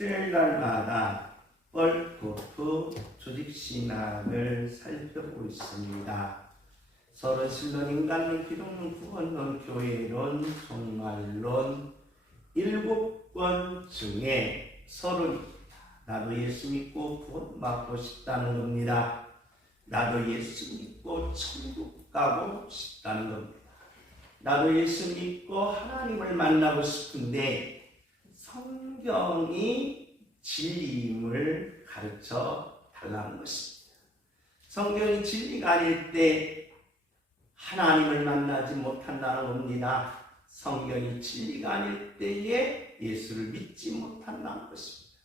수요일날마다 월토프 조직신학을 살펴보고 있습니다. 서로 신론, 인간론, 기독론, 구원론, 교회론, 종말론 7권 중에 서론입니다. 나도 예수 믿고 구원받고 싶다는 겁니다. 나도 예수 믿고 천국 가고 싶다는 겁니다. 나도 예수 믿고 하나님을 만나고 싶은데 성경이 진리임을 가르쳐 달라는 것입니다. 성경이 진리가 아닐 때 하나님을 만나지 못한다는 겁니다. 성경이 진리가 아닐 때에 예수를 믿지 못한다는 것입니다.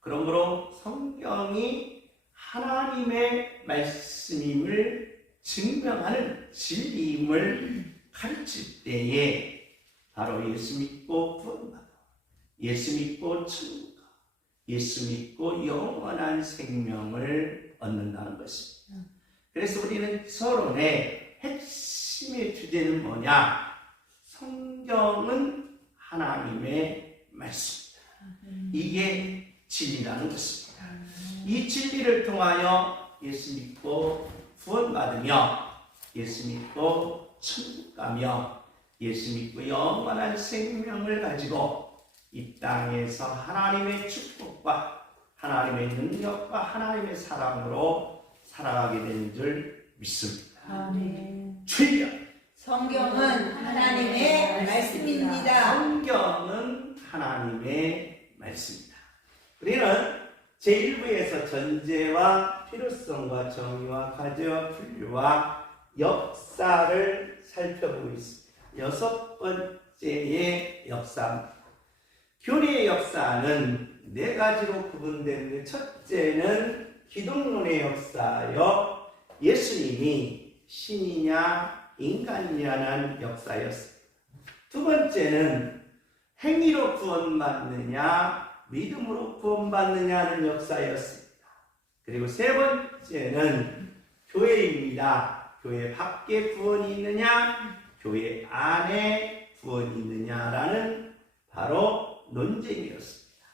그러므로 성경이 하나님의 말씀임을 증명하는 진리임을 가르칠 때에 바로 예수 믿고 구원받아, 예수 믿고 천국 가, 예수 믿고 영원한 생명을 얻는다는 것입니다. 그래서 우리는 서론의 핵심의 주제는 뭐냐? 성경은 하나님의 말씀입니다. 이게 진리라는 것입니다. 이 진리를 통하여 예수 믿고 구원받으며 예수 믿고 천국 가며 예수 믿고 영원한 생명을 가지고 이 땅에서 하나님의 축복과 하나님의 능력과 하나님의 사랑으로 살아가게 되는 줄 믿습니다. 아멘. 주여! 성경은 하나님의 말씀입니다. 성경은 하나님의 말씀입니다. 우리는 제1부에서 전제와 필요성과 정의와 과제와 분류와 역사를 살펴보고 있습니다. 6번째의 역사입니다. 교리의 역사는 4가지로 구분되는데, 첫째는 기독론의 역사여 예수님이 신이냐 인간이냐는 역사였습니다. 두 번째는 행위로 구원받느냐 믿음으로 구원받느냐는 역사였습니다. 그리고 세 번째는 교회입니다. 교회 밖에 구원이 있느냐 교회 안에 구원이 있느냐라는 바로 논쟁이었습니다.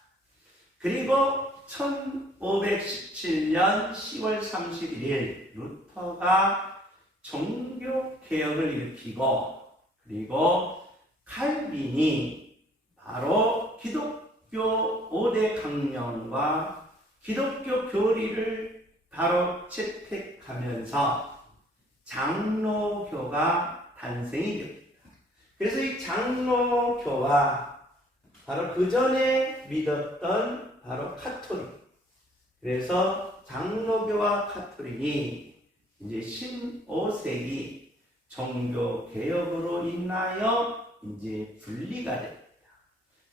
그리고 1517년 10월 31일 루터가 종교개혁을 일으키고, 그리고 칼빈이 바로 기독교 5대 강령과 기독교 교리를 바로 채택하면서 장로교가 탄생이 됩니다. 그래서 이 장로교와 바로 그 전에 믿었던 바로 카톨릭, 그래서 장로교와 카톨릭이 이제 15세기 종교개혁으로 인하여 이제 분리가 됩니다.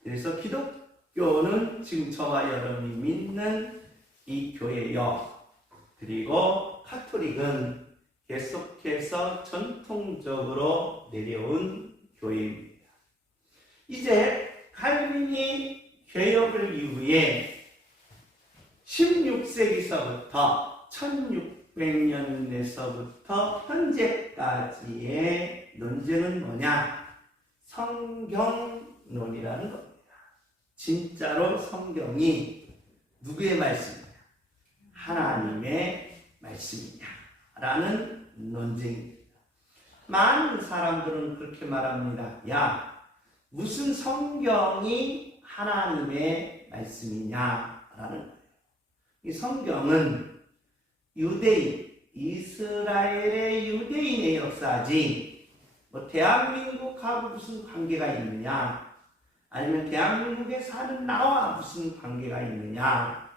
그래서 기독교는 지금 저와 여러분이 믿는 이 교회요, 그리고 카톨릭은 계속해서 전통적으로 내려온 교회입니다. 이제 칼빈이 개혁을 이후에 16세기서부터 1600년에서부터 현재까지의 논쟁은 뭐냐? 성경론이라는 겁니다. 진짜로 성경이 누구의 말씀이냐? 하나님의 말씀이냐? 라는 논쟁입니다. 많은 사람들은 그렇게 말합니다. 야, 무슨 성경이 하나님의 말씀이냐라는 거예요. 이 성경은 유대인, 이스라엘의 유대인의 역사지, 뭐 대한민국하고 무슨 관계가 있느냐, 아니면 대한민국에 사는 나와 무슨 관계가 있느냐,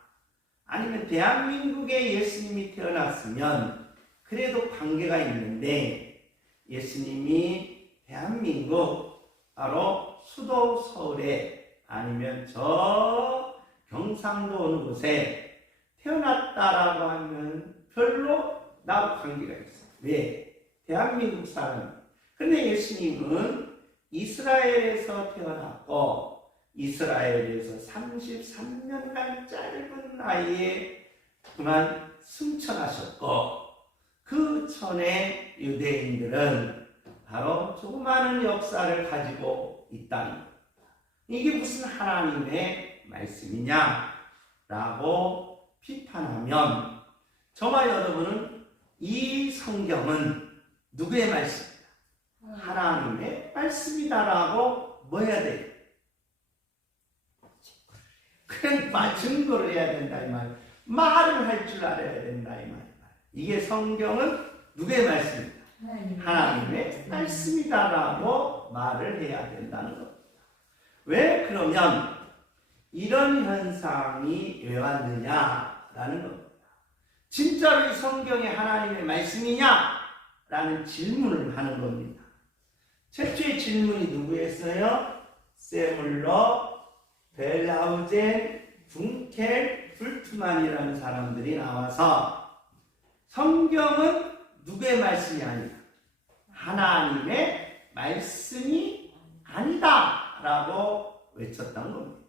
아니면 대한민국에 예수님이 태어났으면 그래도 관계가 있는데, 예수님이 대한민국 바로 수도 서울에 아니면 저 경상도 어느 곳에 태어났다라고 하면 별로 나하고 관계가 있어요. 왜? 대한민국 사람. 근데 예수님은 이스라엘에서 태어났고 이스라엘에서 33년간 짧은 나이에 그만 승천하셨고, 그 전에 유대인들은 바로 조그마한 역사를 가지고 있다는 겁니다. 이게 무슨 하나님의 말씀이냐? 라고 비판하면 저와 여러분은 이 성경은 누구의 말씀이다? 하나님의 말씀이다라고 뭐 해야 돼요? 그냥 증거를 해야 된다 이 말. 말을 할 줄 알아야 된다 이 말. 이게 성경은 누구의 말씀이다? 하나님의 말씀이다라고 말을 해야 된다는 겁니다. 왜 그러면 이런 현상이 왜 왔느냐라는 겁니다. 진짜로 이 성경이 하나님의 말씀이냐? 라는 질문을 하는 겁니다. 최초의 질문이 누구였어요? 세물러, 벨하우젠, 둥켈, 불트만이라는 사람들이 나와서 성경은 누구의 말씀이 아니다. 하나님의 말씀이 아니다 라고 외쳤던 겁니다.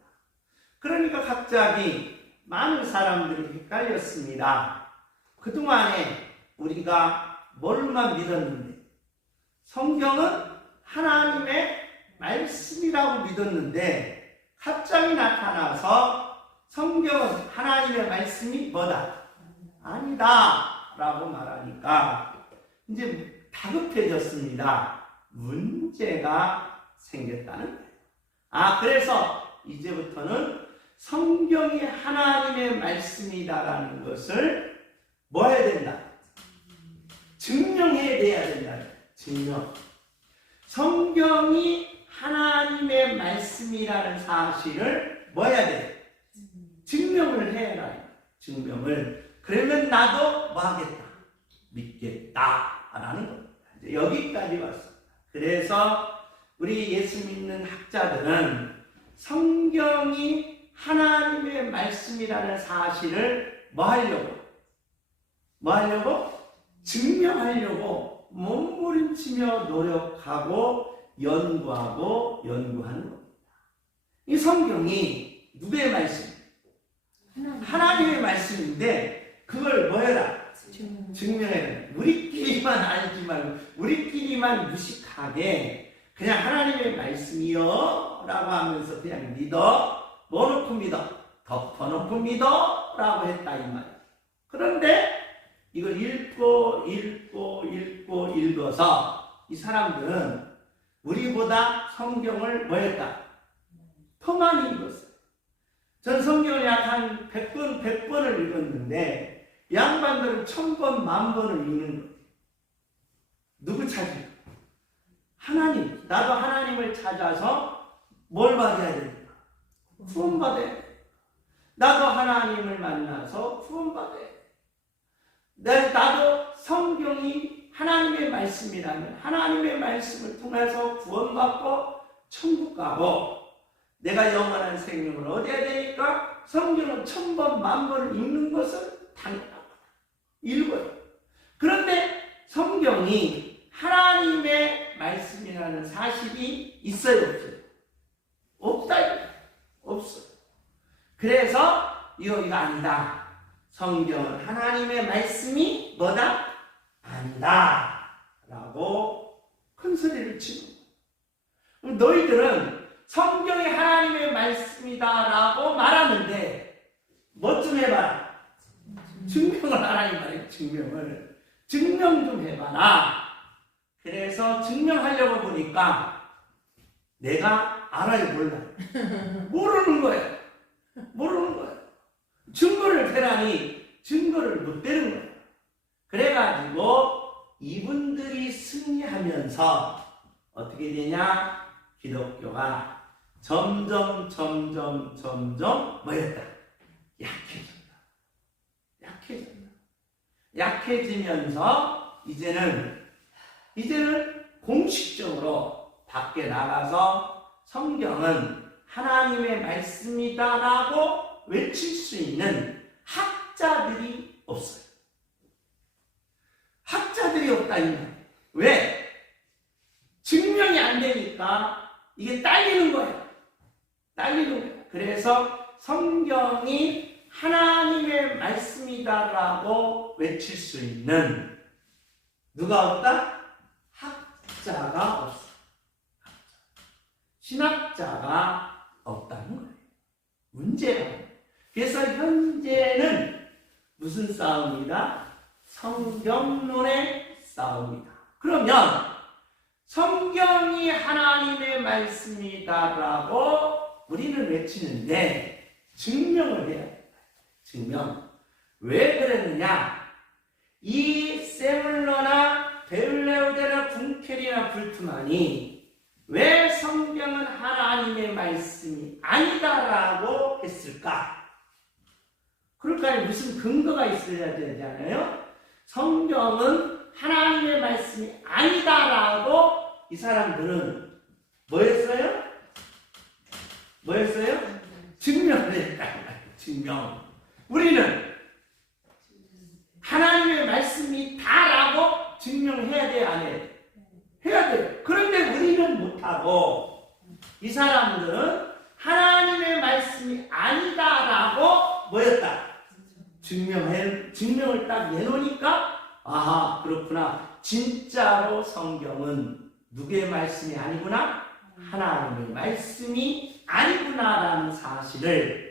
그러니까 갑자기 많은 사람들이 헷갈렸습니다. 그동안에 우리가 뭘만 믿었는데 성경은 하나님의 말씀이라고 믿었는데 갑자기 나타나서 성경은 하나님의 말씀이 뭐다? 아니다 라고 말하니까 이제 다급해졌습니다. 문제가 생겼다는 거예요. 그래서 이제부터는 성경이 하나님의 말씀이다라는 것을 뭐 해야 된다? 증명해야 된다. 증명. 성경이 하나님의 말씀이라는 사실을 뭐 해야 돼? 증명을 해라. 증명을. 그러면 나도 뭐 하겠다? 믿겠다라는 겁니다. 이제 여기까지 왔습니다. 그래서 우리 예수 믿는 학자들은 성경이 하나님의 말씀이라는 사실을 뭐 하려고? 증명하려고 몸부림치며 노력하고 연구하는 겁니다. 이 성경이 누구의 말씀? 하나님의 말씀인데 그걸 뭐 해라? 증명해라. 우리끼리만 알지 말고 우리끼리만 무식하게 그냥 하나님의 말씀이요 라고 하면서 그냥 믿어. 뭐 놓고 믿어? 덮어놓고 믿어 라고 했다 이 말이야. 그런데 이걸 읽어서 이 사람들은 우리보다 성경을 뭐 했다? 더 많이 읽었어요. 전 성경을 약 한 100번을 읽었는데 양반들은 1000번, 10,000번을 읽는 거예요. 누구 찾아요? 하나님. 나도 하나님을 찾아서 뭘 받아야 됩니까? 구원받아야 돼. 나도 하나님을 만나서 구원받아야 돼. 나도 성경이 하나님의 말씀이라면 하나님의 말씀을 통해서 구원받고 천국 가고 내가 영원한 생명을 얻어야 되니까 성경은 1000번, 10,000번을 읽는 것은 당연하다. 읽어요. 그런데 성경이 하나님의 말씀이라는 사실이 있어요, 없어요? 없다. 없어요. 그래서 이거 아니다. 성경은 하나님의 말씀이 뭐다? 아니다. 라고 큰 소리를 치는 거예요. 너희들은 성경이 하나님의 말씀이다 라고 말하는데 뭐 좀 해봐라. 증명을 하라 이 말이에요. 증명 좀 해봐라. 그래서 증명하려고 보니까 내가 알아요, 몰라요? 모르는 거예요. 증거를 대라니 증거를 못 대는 거예요. 그래가지고 이분들이 승리하면서 어떻게 되냐? 기독교가 점점 뭐였다? 약해지면서 이제는 공식적으로 밖에 나가서 성경은 하나님의 말씀이다라고 외칠 수 있는 학자들이 없어요. 학자들이 없다 이 말이에요. 왜? 증명이 안 되니까 이게 딸리는 거예요. 그래서 성경이 하나님의 말씀이다라고 외칠 수 있는 누가 없다? 학자가 없어. 신학자가 없다는 거예요. 문제가. 그래서 현재는 무슨 싸움이다? 성경론의 싸움이다. 그러면 성경이 하나님의 말씀이다라고 우리는 외치는데 증명을 해야 된다. 증명. 왜 그랬느냐? 이 세물러나 베울레오데나 분켈이나 불트만이 왜 성경은 하나님의 말씀이 아니다라고 했을까? 그럴까요? 무슨 근거가 있어야 되잖아요. 성경은 하나님의 말씀이 아니다라고 이 사람들은 뭐였어요? 증명을 했다. 증명. 우리는 하나님의 말씀이 다라고 증명해야 돼, 안 해야 돼? 해야 돼. 그런데 우리는 못하고 이 사람들은 하나님의 말씀이 아니다라고 뭐였다? 증명을 딱 내놓으니까 아하, 그렇구나. 진짜로 성경은 누구의 말씀이 아니구나? 하나님의 말씀이 아니구나라는 사실을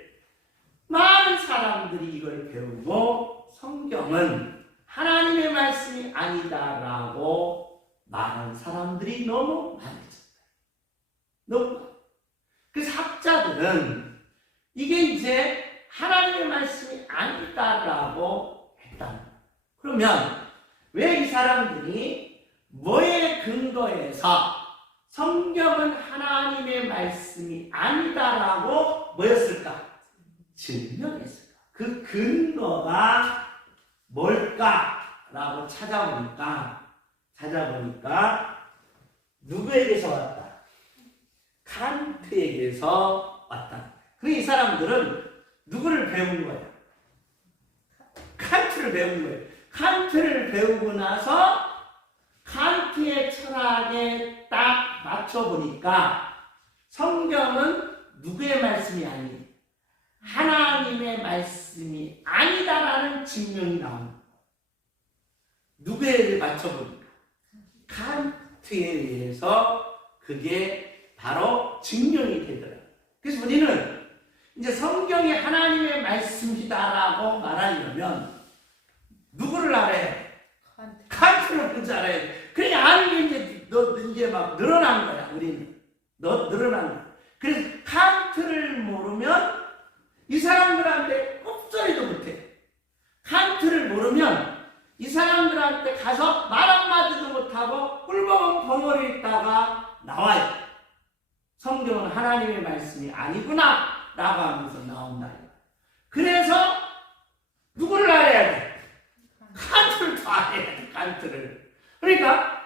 많은 사람들이 이걸 배우고 성경은 하나님의 말씀이 아니다라고 말하는 사람들이 너무 많아졌어요. 너무. 그래서 학자들은 이게 이제 하나님의 말씀이 아니다라고 했다. 그러면 왜 이 사람들이 뭐에 근거해서 성경은 하나님의 말씀이 아니다라고 뭐였을까? 증명했을까? 그 근거가 뭘까라고 찾아보니까 누구에게서 왔다? 칸트에게서 왔다. 그리고 이 사람들은 누구를 배운 거야? 칸트를 배운 거예요. 칸트를 배우고 나서 칸트의 철학에 딱 맞춰보니까 성경은 누구의 말씀이 아니? 하나님의 말씀이 아니다라는 증명이 나옵니다. 누구에 맞춰보니까? 칸트에 의해서 그게 바로 증명이 되더라고요. 그래서 우리는 이제 성경이 하나님의 말씀이다라고 말하려면 누구를 알아야 돼? 칸트를 먼저 알아야 돼. 그러니까 아는 게 이제 막 늘어난 거야, 우리는. 늘어난 거야. 그래서 칸트를 모르면 이 사람들한테 꼽소리도 못해. 칸트를 모르면 이 사람들한테 가서 말 한마디도 못하고 꿀먹은 벙어리 있다가 나와요. 성경은 하나님의 말씀이 아니구나 라고 하면서 나온다. 그래서 누구를 알아야 돼? 칸트를 더 알아야 돼. 칸트를. 그러니까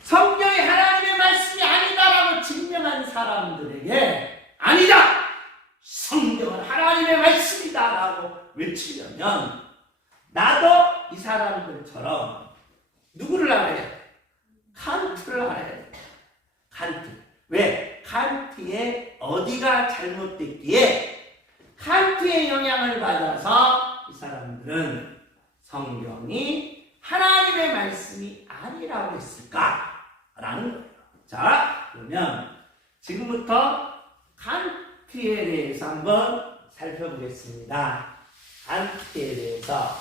성경이 하나님의 말씀이 아니다라고 증명한 사람들에게 아니다! 성경은 하나님의 말씀이다라고 외치려면 나도 이 사람들처럼 누구를 알아야 돼? 칸트를 알아야 돼. 칸트. 왜? 칸트의 어디가 잘못됐기에 칸트의 영향을 받아서 이 사람들은 성경이 하나님의 말씀이 아니라고 했을까라는 거예요. 자, 그러면 지금부터 칸트에 대해서 한번 살펴보겠습니다. 칸트에 대해서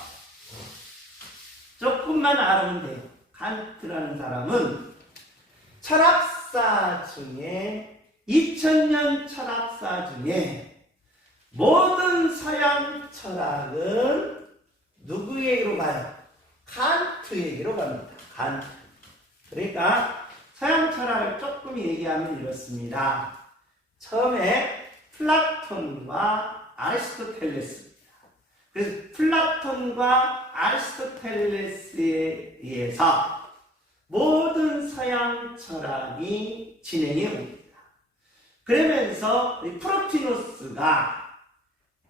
조금만 알아보면 돼요. 칸트라는 사람은 철학사 중에 2000년 철학사 중에 모든 서양 철학은 누구에게로 가요? 칸트에게로 갑니다. 칸트. 그러니까 서양 철학을 조금 얘기하면 이렇습니다. 처음에 플라톤과 아리스토텔레스입니다. 그래서 플라톤과 아리스토텔레스에 의해서 모든 서양 철학이 진행해 옵니다. 그러면서 프로티노스가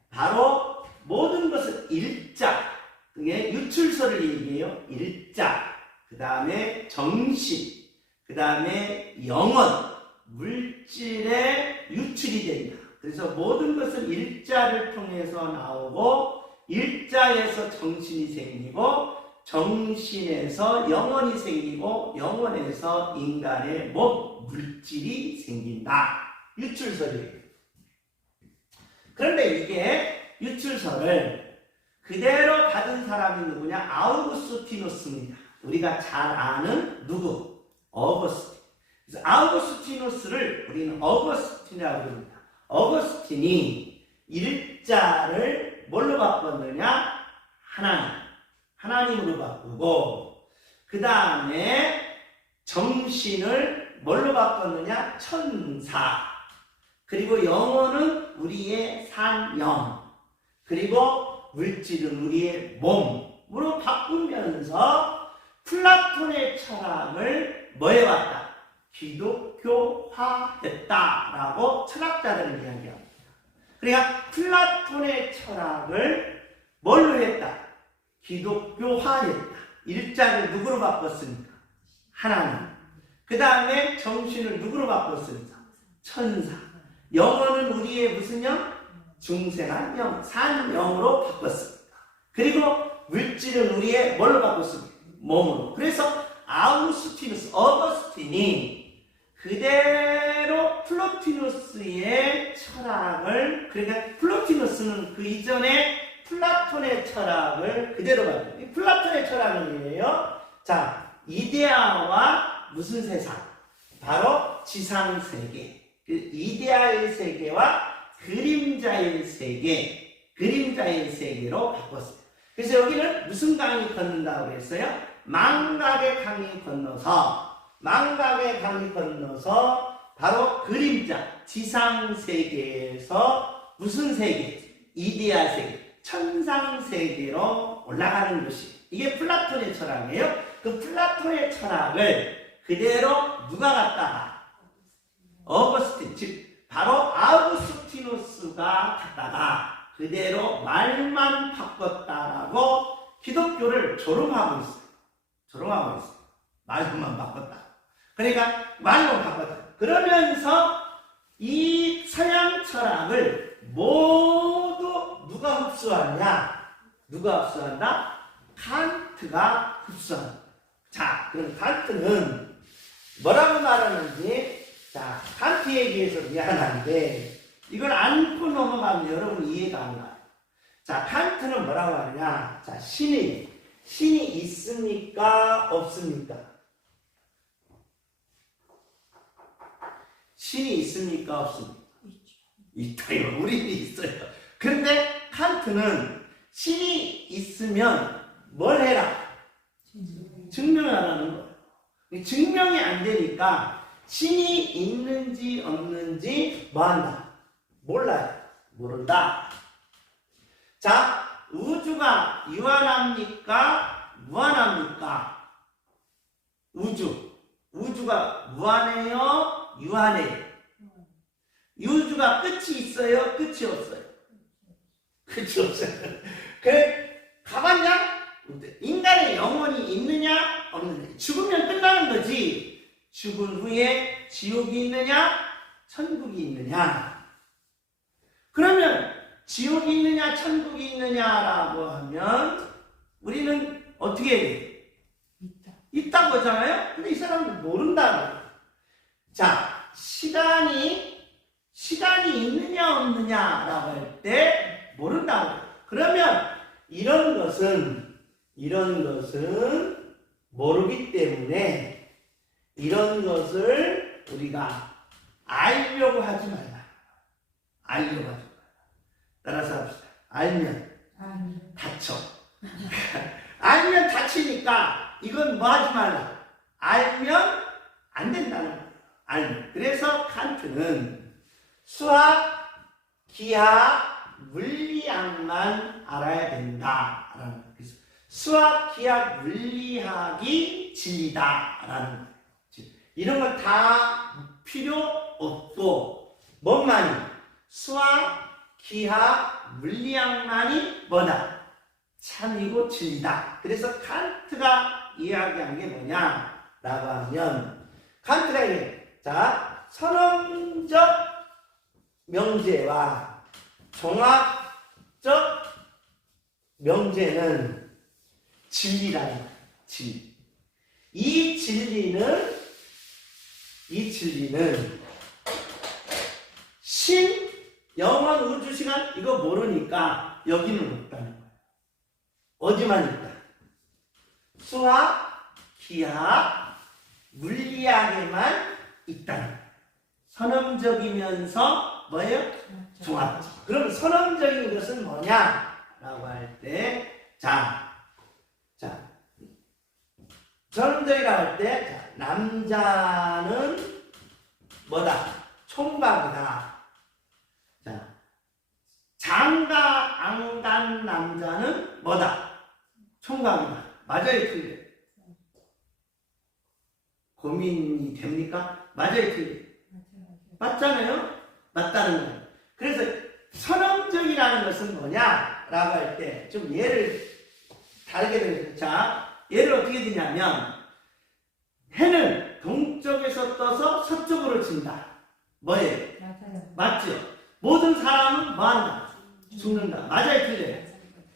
바로 모든 것을 일자, 등의 유출서를 얘기해요. 일자, 그 다음에 정신, 그 다음에 영혼, 물질의 유출이 된다. 그래서 모든 것은 일자를 통해서 나오고 일자에서 정신이 생기고 정신에서 영혼이 생기고 영혼에서 인간의 물질이 생긴다. 유출설이에요. 그런데 이게 유출서를 그대로 받은 사람이 누구냐? 아우구스티누스입니다. 우리가 잘 아는 누구? 어거스틴. 그래서 아우구스티누스를 우리는 어거스틴이라고 부릅니다. 어거스틴이 일자를 뭘로 바꿨느냐? 하나님으로 바꾸고, 그 다음에 정신을 뭘로 바꿨느냐? 천사. 그리고 영혼은 우리의 산영. 그리고 물질은 우리의 몸으로 바꾸면서 플라톤의 철학을 뭐 해왔다? 기독교화했다라고 철학자들은 이야기합니다. 그러니까 플라톤의 철학을 뭘로 했다? 기독교화했다. 일자를 누구로 바꿨습니까? 하나님. 그 다음에 정신을 누구로 바꿨습니까? 천사. 영혼은 우리의 무슨 영? 중생한 영, 산영으로 바꿨습니다. 그리고 물질은 우리의 뭘로 바꿨습니까? 몸으로. 그래서 아우구스티누스, 어거스틴이 그대로 플로티누스의 철학을, 그러니까 플로티누스는 그 이전에 플라톤의 철학을 그대로 받아요. 이 플라톤의 철학은 뭐예요? 자, 이데아와 무슨 세상? 바로 지상세계. 그 이데아의 세계와 그림자의 세계로 바꿨어요. 그래서 여기는 무슨 강이 걷는다고 그랬어요? 망각의 강이 건너서 바로 그림자, 지상세계에서 무슨 세계? 이데아 세계. 천상 세계로 올라가는 것이 이게 플라톤의 철학이에요. 그 플라톤의 철학을 그대로 누가 갖다가 어거스틴, 즉 바로 아우구스티누스가 갖다가 그대로 말만 바꿨다라고 기독교를 조롱하고 있어요. 말만 바꿨다. 그러니까 말만 바꿨다. 그러면서 이 서양 철학을 모두 누가 흡수하냐? 누가 흡수한다? 칸트가 흡수한다. 자, 그럼 칸트는 뭐라고 말하는지, 자, 칸트 얘기해서 미안한데, 이걸 안고 넘어가면 여러분 이해가 안 가요. 자, 칸트는 뭐라고 하느냐? 자, 신이 있습니까? 없습니까? 신이 있습니까? 없습니까? 있다요. 우리는 있어요. 그런데 칸트는 신이 있으면 뭘 해라? 증명하라는 거예요. 증명이 안 되니까 신이 있는지 없는지 뭐 한다? 몰라요. 모른다. 자, 우주가 유한합니까? 무한합니까? 우주가 무한해요? 유한해요? 우주가 끝이 있어요? 끝이 없어요? 끝이 없어요. 그래, 가봤냐? 인간의 영혼이 있느냐? 없느냐? 죽으면 끝나는 거지. 죽은 후에 지옥이 있느냐? 천국이 있느냐? 그러면 지옥이 있느냐? 천국이 있느냐라고 하면 우리는 어떻게 해야 돼? 있다고 하잖아요? 근데 이 사람은 모른다고. 자, 시간이 있느냐 없느냐라고 할 때 모른다고. 그러면 이런 것은 모르기 때문에 이런 것을 우리가 알려고 하지 말라. 따라서 합시다. 알면 다쳐. 알면 다치니까 이건 뭐 하지 말라. 알면 안 된다는 거예요. 알면. 그래서 칸트는 수학, 기하, 물리학만 알아야 된다라는 거예요. 그래서 수학, 기하, 물리학이 진리다라는 거예요. 이런 걸 다 필요 없고 뭐만이? 수학, 기하, 물리학만이 뭐다? 참이고 진리다. 그래서 칸트가 이야기한 게 뭐냐라고 하면 칸트가 이게 자 선언적 명제와 종합적 명제는 진리라는 거예요. 진리. 이 진리는 신 영원 우주 시간 이거 모르니까 여기는 없다는 거예요. 어디만 있다? 수학, 기하, 물리학에만 있다는 거예요. 선험적이면서 뭐예요? 종합적. 그럼 선험적인 것은 뭐냐라고 할 때, 선험적이라고 할 때, 남자는 뭐다? 총각이다. 자, 장가 안 간 남자는 뭐다? 총각이다. 맞아요, 틀려요? 고민이 됩니까? 맞아요, 틀려요? 맞잖아요? 맞다는 거예요. 그래서 선험적이라는 것은 뭐냐라고 할 때 좀 예를 다르게 들어요. 자, 예를 어떻게 드냐면 해는 동쪽에서 떠서 서쪽으로 진다. 뭐예요? 맞죠? 모든 사람은 뭐한다? 죽는다. 맞아요, 틀려요?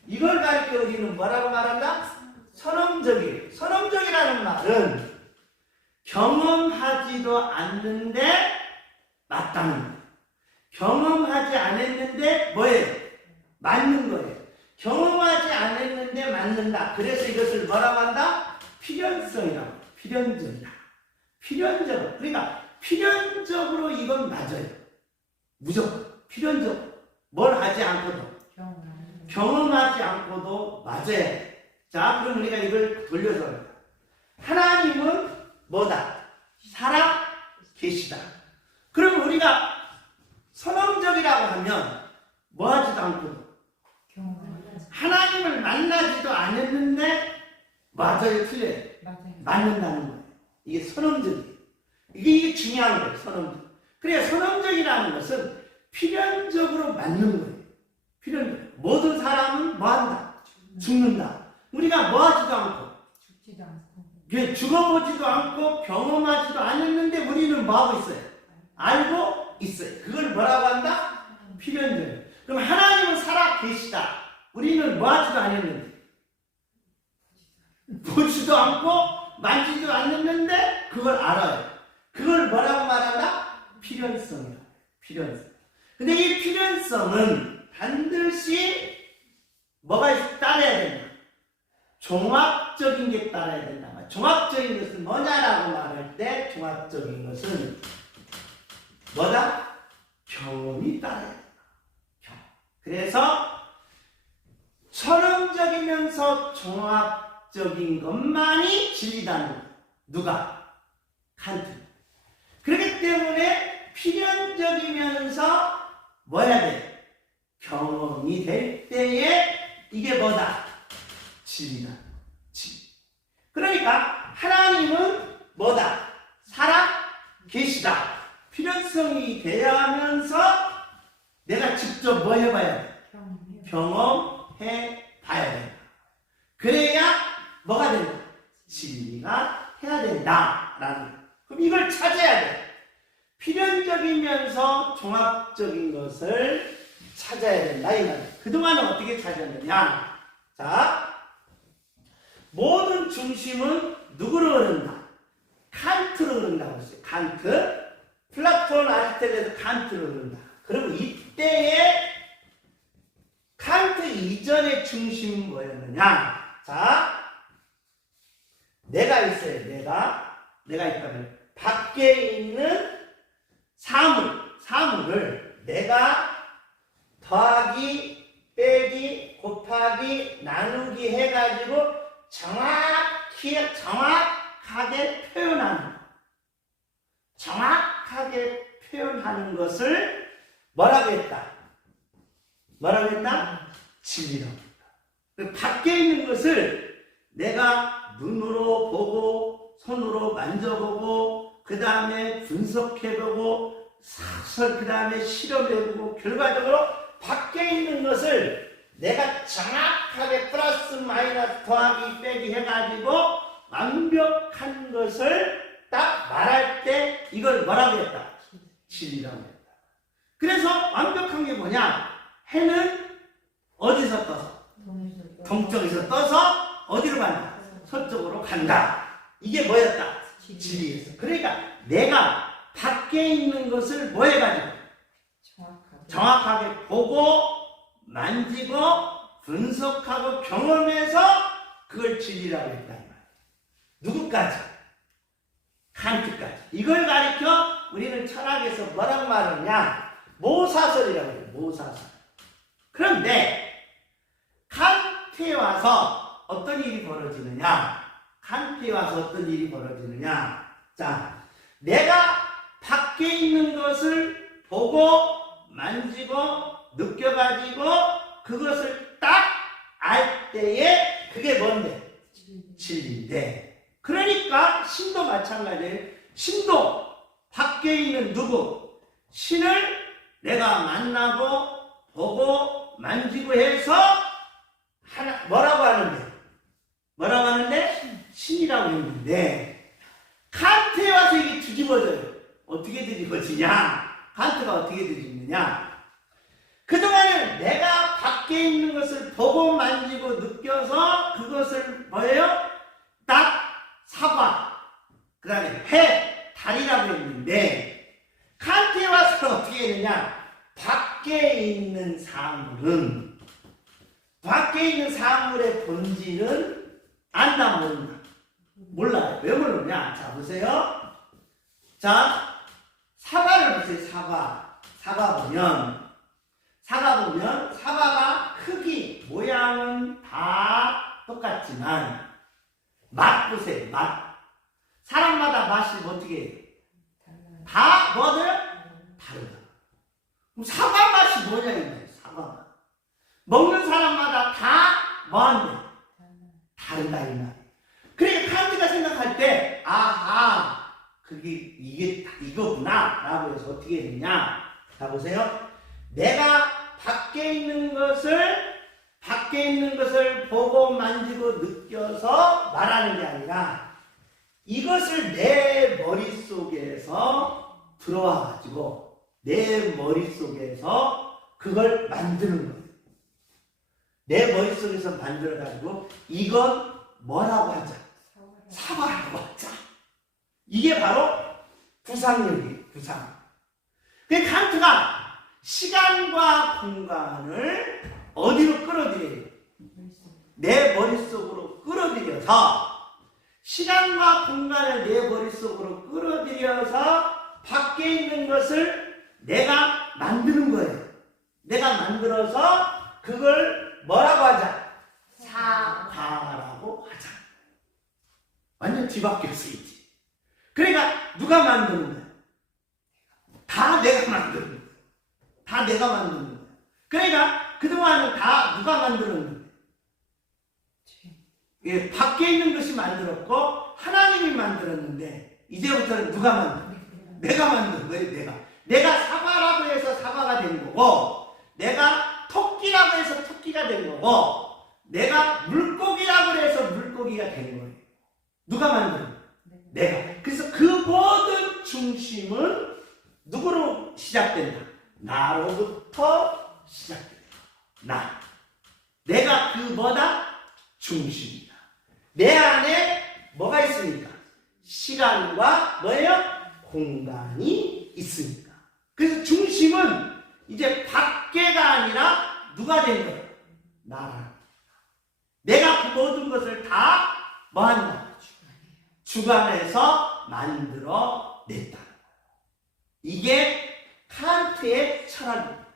이걸 가리켜 우리는 뭐라고 말한다? 선험적이에요. 선험적이라는 말은 경험하지도 않는데 맞다는 거예요. 경험하지 않았는데 뭐예요? 맞는 거예요. 경험하지 않았는데 맞는다. 그래서 이것을 뭐라고 한다? 필연성이라고. 필연적이다. 필연적으로. 그러니까 필연적으로 이건 맞아요. 무조건. 필연적으로. 뭘 하지 않고도. 경험하지 않고도 맞아야 돼. 자, 그럼 우리가 이걸 돌려서 하나님은 뭐다? 살아 계시다. 그럼 우리가 선험적이라고 하면 뭐 하지도 않고도 하나님을 만나지도 않았는데 맞아요, 틀려요? 맞는다는 거예요. 이게 선험적이에요. 이게 중요한 거예요, 선험적. 그래야 선험적이라는 것은 필연적으로 맞는 거예요. 필연적. 모든 사람은 뭐 한다? 죽는다. 우리가 뭐 하지도 않고 죽어보지도 않고 경험하지도 않았는데 우리는 뭐 하고 있어요? 알고 있어요. 그걸 뭐라고 한다? 필연적. 그럼 하나님은 살아 계시다. 우리는 뭐 하지도 않았는데 보지도 않고 만지지도 않았는데 그걸 알아요. 그걸 뭐라고 말한다? 필연성이야. 필연성. 근데 이 필연성은 반드시 뭐가 따라야 된다? 종합적인 게 따라야 된다. 종합적인 것은 뭐냐라고 말할 때 종합적인 것은 뭐다? 경험이 따라야 된다. 경험. 그래서 선험적이면서 종합적인 것만이 진리다는 거예요. 누가? 칸트. 그렇기 때문에 필연적이면서 뭐 해야 돼? 경험이 될 때에 이게 뭐다? 진리다. 진리. 그러니까 하나님은 뭐다? 살아 계시다. 필연성이 돼야 하면서 내가 직접 뭐 해봐야 돼? 경험해 봐야 된다. 그래야 뭐가 된다? 진리가 해야 된다라는 거예요. 그럼 이걸 찾아야 돼. 필연적이면서 종합적인 것을 찾아야 된다. 이 말이에요. 그동안은 어떻게 찾았느냐? 자, 모든 중심은 누구로 흐른다? 칸트로 흐른다고 했어요. 칸트. 플라톤, 아리스토텔레스 칸트로 흐른다. 그럼 이때에 칸트 이전의 중심은 뭐였느냐? 자, 내가 있어요. 내가 있다면 밖에 있는 사물을 내가 더하기, 빼기, 곱하기, 나누기 해가지고 정확하게 표현하는 것을 뭐라고 했다? 진리라고 했다. 밖에 있는 것을 내가 눈으로 보고 손으로 만져보고 그 다음에 분석해보고 그 다음에 실험해보고 결과적으로 밖에 있는 것을 내가 정확하게 플러스 마이너스 더하기 빼기 해가지고 완벽한 것을 딱 말할 때 이걸 뭐라고 했다? 진리라고 했다. 그래서 완벽한 게 뭐냐? 해는 어디서 떠서? 동쪽에서 떠서 어디로 간다? 서쪽으로 간다. 이게 뭐였다? 진리였어. 그러니까 내가 밖에 있는 것을 뭐 해가지고? 정확하게 보고 만지고 분석하고 경험해서 그걸 진리라고 했다 이 말이에요. 누구까지? 칸트까지. 이걸 가리켜 우리는 철학에서 뭐라고 말하냐? 모사설이라고 해요. 모사설. 그런데 칸트에 와서 어떤 일이 벌어지느냐? 칸트에 와서 어떤 일이 벌어지느냐? 자, 내가 밖에 있는 것을 보고 만지고 느껴가지고 그것을 딱 알 때에 그게 뭔데? 진리인데. 그러니까 신도 마찬가지예요. 신도 밖에 있는 누구? 신을 내가 만나고 보고 만지고 해서 뭐라고 하는데? 뭐라고 하는데? 신이라고 했는데 칸트에 와서 이게 뒤집어져요. 어떻게 뒤집어지냐? 칸트가 어떻게 뒤집느냐? 그동안은 내가 밖에 있는 것을 보고 만지고 느껴서 그것을 뭐예요? 딱 사과, 그 다음에 해, 달이라고 했는데 칸트에 와서 어떻게 했느냐? 밖에 있는 사물은 밖에 있는 사물의 본질은 안다 모른다? 몰라요. 왜 모르냐? 자 보세요. 자 사과를 보세요. 사과 보면 사과가 크기, 모양은 다 똑같지만 맛 보세요. 맛. 사람마다 맛이 어떻게 해요? 다 뭐들? 다르다. 그럼 사과 맛이 뭐냐 이거예요. 사과 맛. 먹는 사람마다 다 뭐한데? 다르다 이 말이에요. 그러니까 칸트가 생각할 때 아하 그게 이거구나 라고 해서 어떻게 했느냐. 자 보세요. 내가 밖에 있는 것을 보고 만지고 느껴서 말하는 게 아니라 이것을 내 머릿속에서 들어와 가지고 내 머릿속에서 그걸 만드는 거예요. 내 머릿속에서 만들어 가지고 이건 뭐라고 하자? 사과라고 하자. 이게 바로 구상력이에요. 구상. 그 칸트가 시간과 공간을 어디로 끌어들여요? 내 머릿속으로 끌어들여서 시간과 공간을 내 머릿속으로 끌어들여서 밖에 있는 것을 내가 만드는 거예요. 내가 만들어서 그걸 뭐라고 하자? 사과라고 하자. 완전 뒤바뀌어 쓰이지. 그러니까 누가 만드는 거야? 다 내가 만드는 거야. 다 내가 만드는 거야. 그러니까 그동안은 다 누가 만드는 거야? 예, 밖에 있는 것이 만들었고 하나님이 만들었는데 이제부터는 누가 만들어? 내가 만든 거예요. 내가 사과라고 해서 사과가 된 거고 내가 토끼라고 해서 토끼가 된 거고 내가 물고기라고 해서 물고기가 된 거예요. 누가 만든 거예요? 내가. 그래서 그 모든 중심은 누구로 시작된다? 나로부터 시작된다. 나. 내가 그 뭐다? 중심이다. 내 안에 뭐가 있습니까? 시간과 뭐예요? 공간이 있습니다. 그래서 중심은 이제 밖에가 아니라 누가 된 거예요? 나라. 내가 그 모든 것을 다 뭐한다? 주관해서 만들어 냈다. 이게 칸트의 철학입니다.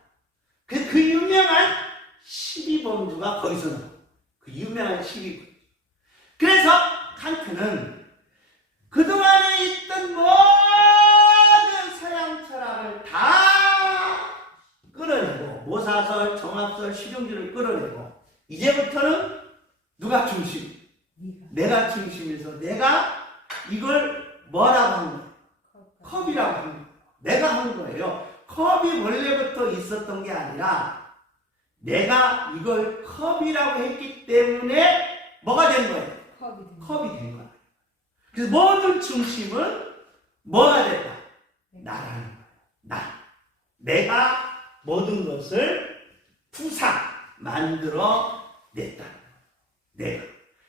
그 유명한 12범주가 거기서 나와요. 그 유명한 12범주. 그래서 칸트는 그동안에 있던 모든 서양 철학을 다 끌어내고 모사설, 정합설, 실용주를 끌어내고 이제부터는 누가 중심? 내가 중심에서 내가 이걸 뭐라고 한 거예요? 컵이라고 한 거예요. 내가 한 거예요. 컵이 원래부터 있었던 게 아니라 내가 이걸 컵이라고 했기 때문에 뭐가 된 거예요? 컵이 된 거예요. 그래서 모든 중심은 뭐가 됐다? 나라는 거예요. 나. 내가 모든 것을 만들어 냈다. 내가.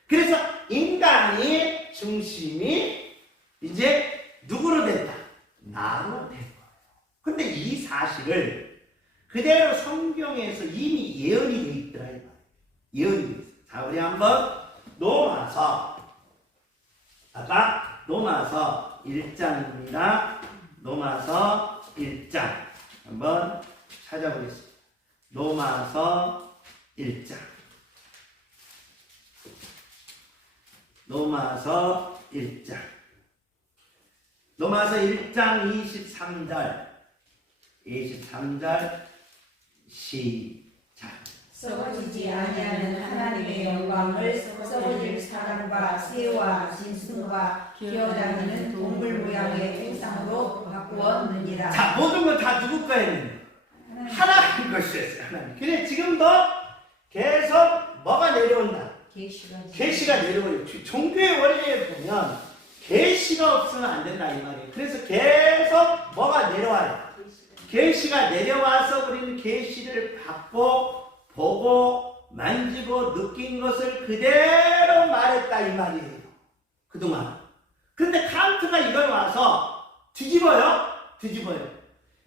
그래서 인간의 중심이 이제 누구로 됐다? 나로 된 거예요. 근데 이 사실을 그대로 성경에서 이미 예언이 되어 있더라. 예언이 되어 있어. 자, 우리 한번 로마서, 아까 로마서 1장입니다. 로마서 1장 한번 찾아보겠습니다. 로마서 1장. 로마서 1장. 로마서 1장 23절 시작. 썩어지지 아니하는 하나님의 영광을 썩어질 사람과 새와 짐승과 기어다니는 동물 모양의 형상으로 바꾸었느니라. 자, 모든 건 다 누구 거였느냐? 하나님 것이었어요. 하나님. 그래 지금도 계속 뭐가 내려온다? 계시가 내려오요. 종교의 원리에 보면 계시가 없으면 안 된다 이 말이에요. 그래서 계속 뭐가 내려와요. 계시가 내려와서 우리는 계시를 받고 보고 만지고 느낀 것을 그대로 말했다 이 말이에요. 그동안. 근데 칸트가 이걸 와서 뒤집어요.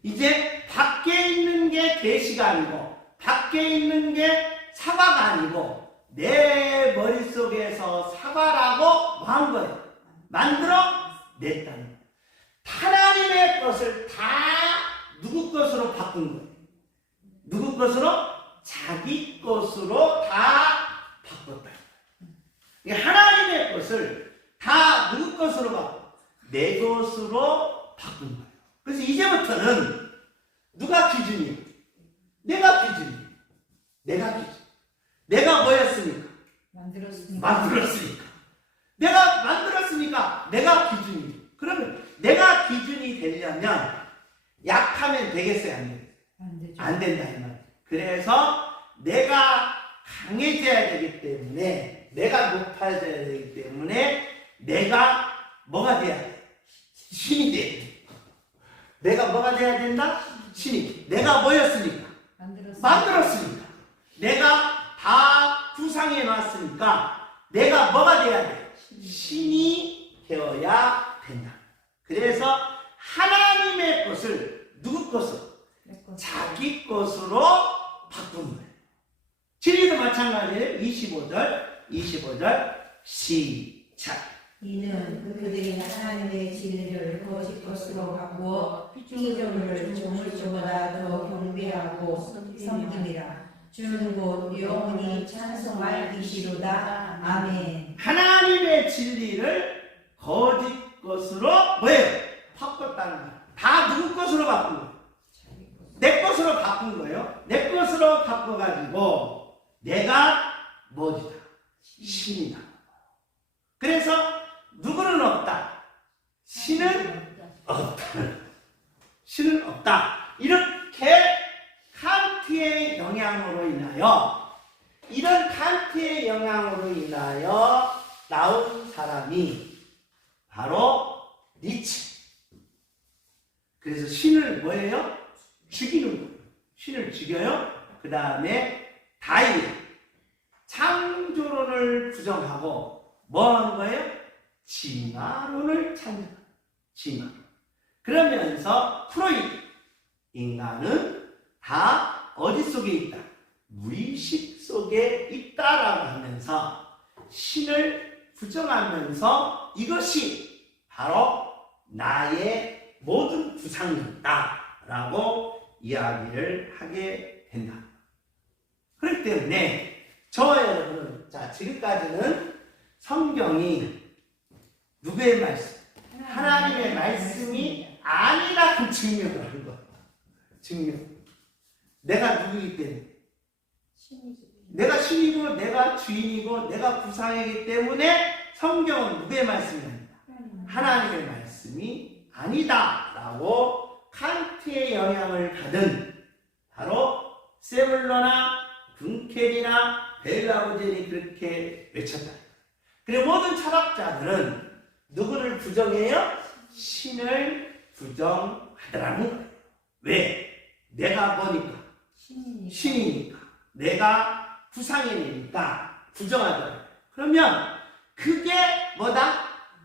이제 밖에 있는 게 계시가 아니고 밖에 있는 게 사과가 아니고 내 머릿속에서 사과라고 뭐 한 거예요. 만들어 냈다는 거예요. 하나님의 것을 다 누구 것으로 바꾼 거예요. 누구 것으로? 자기 것으로 다 바꿨다. 하나님의 것을 다 누구 것으로 바꿔? 내 것으로 바꾼 거예요. 그래서 이제부터는 누가 기준이에요? 내가 기준이에요. 내가 기준. 내가 뭐였습니까? 만들었으니까. 내가 만들었으니까 내가 기준이에요. 그러면 내가 기준이 되려면 약하면 되겠어요? 안 되겠어요? 안 된다 이 말이에요. 그래서 내가 강해져야 되기 때문에 내가 높아져야 되기 때문에 내가 뭐가 돼야 돼? 신이 돼야 돼. 내가 뭐가 돼야 된다? 신이. 내가 뭐였으니까? 만들었으니까. 내가 다 구상해 놨으니까 내가 뭐가 돼야 돼? 신이 되어야 된다. 그래서 하나님의 것을 누구 것으로? 자기 것으로 바꾼 거예요. 진리도 마찬가지예요. 25절 시작. 이는 그들이 하나님의 진리를 거짓 것으로 바꾸어 피조물을 조물주보다 더 경배하고 섬김이라. 주는 곧 영원히 찬송할 이시로다. 아멘. 하나님의 진리를 거짓 것으로 뭐예요? 바꿨다는 거예요. 다 누구 것으로 바꾼 거예요? 내 것으로 바꾼 거예요. 내 것으로 바꿔가지고 내가 뭐지다? 신이다. 그래서 누구는 없다. 신은 없다. 신은 없다. 이렇게 칸트의 영향으로 인하여 이런 칸트의 영향으로 인하여 나온 사람이 바로 니체. 그래서 신을 뭐예요? 죽이는 거예요. 신을 죽여요. 그 다음에 다이 창조론을 부정하고 뭐 하는 거예요? 진화론을 찾는 거예요. 진화. 그러면서 프로이드 인간은 다 어디 속에 있다? 무의식 속에 있다라고 하면서 신을 부정하면서 이것이 바로 나의 모든 구상이었다라고 이야기를 하게 된다. 그렇기 때문에 저와 여러분은 자 지금까지는 성경이 누구의 말씀? 하나님의 말씀이 아니라는 증명을 한 거야. 증명. 내가 누구이기 때문에. 내가 신이고 내가 주인이고 내가 구상이기 때문에 성경은 누구의 말씀이 아니다. 하나님의 말씀이 아니다라고 칸트의 영향을 받은 바로 세블러나 둔켈이나 벨라우젠이 그렇게 외쳤다. 그리고 모든 철학자들은 누구를 부정해요? 신을 부정하더라는 거예요. 왜? 내가 뭐니까? 신이니까. 내가 구상이니까 부정하더라고요. 그러면 그게 뭐다?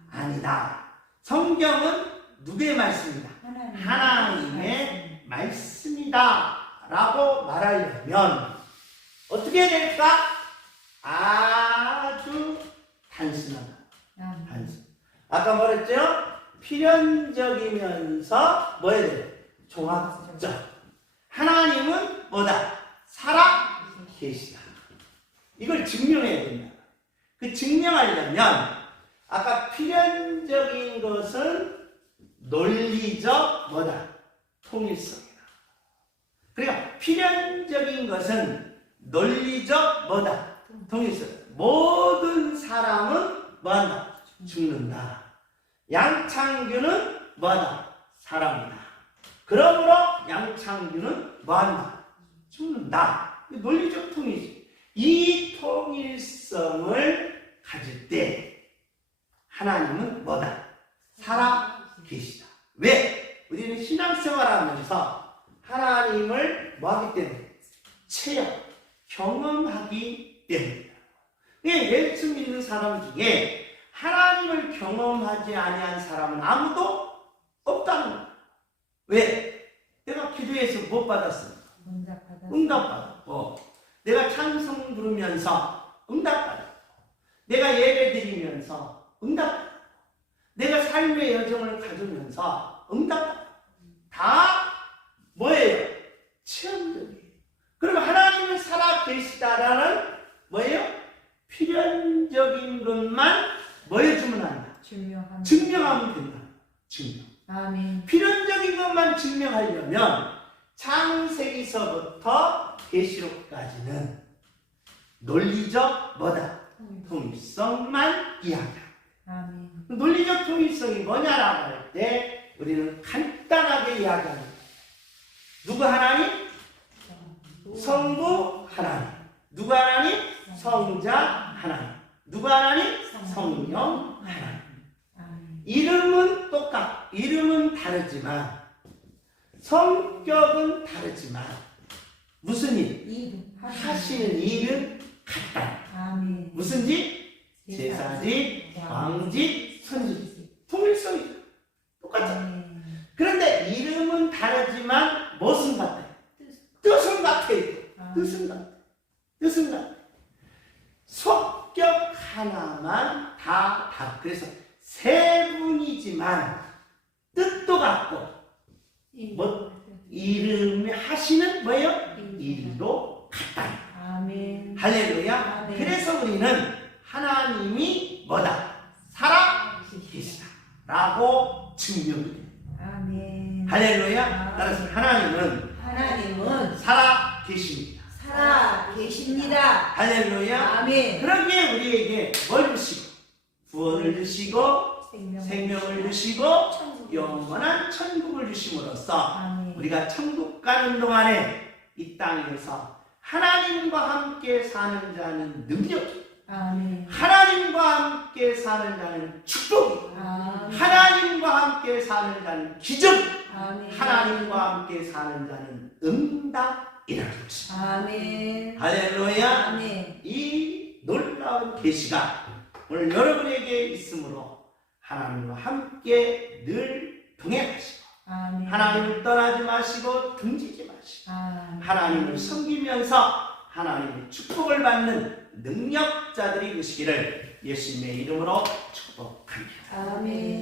아니다. 성경은 누구의 말씀이다? 하나님의 말씀이다 라고 말하려면 어떻게 해야 될까? 아주 단순하다. 단순. 아까 말했죠? 필연적이면서 뭐 해야 돼? 종합적. 하나님은 뭐다? 살아 계시다. 이걸 증명해야 된다. 그 증명하려면 아까 필연적인 것은 논리적 뭐다? 통일성이다. 그러니까 필연적인 것은 논리적 뭐다? 통일성. 모든 사람은 뭐한다? 죽는다. 양창규는 뭐하다? 사람이다. 그러므로 양창규는 뭐한다? 죽는다. 논리적 통일성. 이 통일성을 가질 때 하나님은 뭐다? 살아 계시다. 왜? 우리는 신앙생활하면서 하나님을 뭐하기 때문에? 체험, 경험하기 때문이다. 예수 믿는 사람 중에 하나님을 경험하지 아니한 사람은 아무도 없다는 거야. 왜? 내가 기도해서 못 받았어. 응답받았고, 내가 찬송 부르면서 응답받았고, 내가 예배 드리면서 응답받았고, 내가 삶의 여정을 가지면서 응답받았고, 다 뭐예요? 체험적이에요. 그럼 하나님은 살아 계시다라는 뭐예요? 필연적인 것만 뭐 해주면 한다? 증명하면 된다. 증명. 아멘. 필연적인 것만 증명하려면 창세기서부터 계시록까지는 논리적 뭐다? 통일성만 이야기한다. 아멘. 논리적 통일성이 뭐냐라고 할 때 우리는 간단하게 이야기합니다. 누구 하나님? 성부 하나님. 누구 하나님? 성자 하나님. 누구 하나님? 성령 하나님. 이름은 이름은 다르지만 성격은 다르지만 무슨 일? 하시는 일은 같다. 아멘. 무슨 일? 제사직, 왕직, 선지직. 통일성이다. 똑같아. 그런데 이름은 다르지만 무엇은 같아? 뜻은 같아. 뜻은 같아. 뜻은 같아. 성격 하나만 다. 그래서 세 분이지만 뜻도 같고 뭐 이름이 하시는 뭐예요? 일도 같다. 아멘. 할렐루야. 아멘. 그래서 우리는 하나님이 뭐다? 살아 계시다 라고 증명합니다. 아멘. 할렐루야. 따라서 하나님은 살아 계십니다. 살아 계십니다. 할렐루야. 아멘. 그러기에 우리에게 뭘 주시고 구원을 주시고 생명을 주시고 영원한 천국을 주심으로써 아멘. 우리가 천국 가는 동안에 이 땅에서 하나님과 함께 사는 자는 능력이, 아멘. 하나님과 함께 사는 자는 축복이, 아멘. 하나님과 함께 사는 자는 기적이, 아멘. 하나님과 함께 사는 자는 응답이라는 것입니다. 아멘. 할렐루야. 아멘. 이 놀라운 계시가 오늘 여러분에게 있으므로 하나님과 함께 늘 동행하시고 아멘. 하나님을 떠나지 마시고 등지지 마시고 하나님을 섬기면서 하나님의 축복을 받는 능력자들이 되시기를 예수님의 이름으로 축복합니다. 아멘.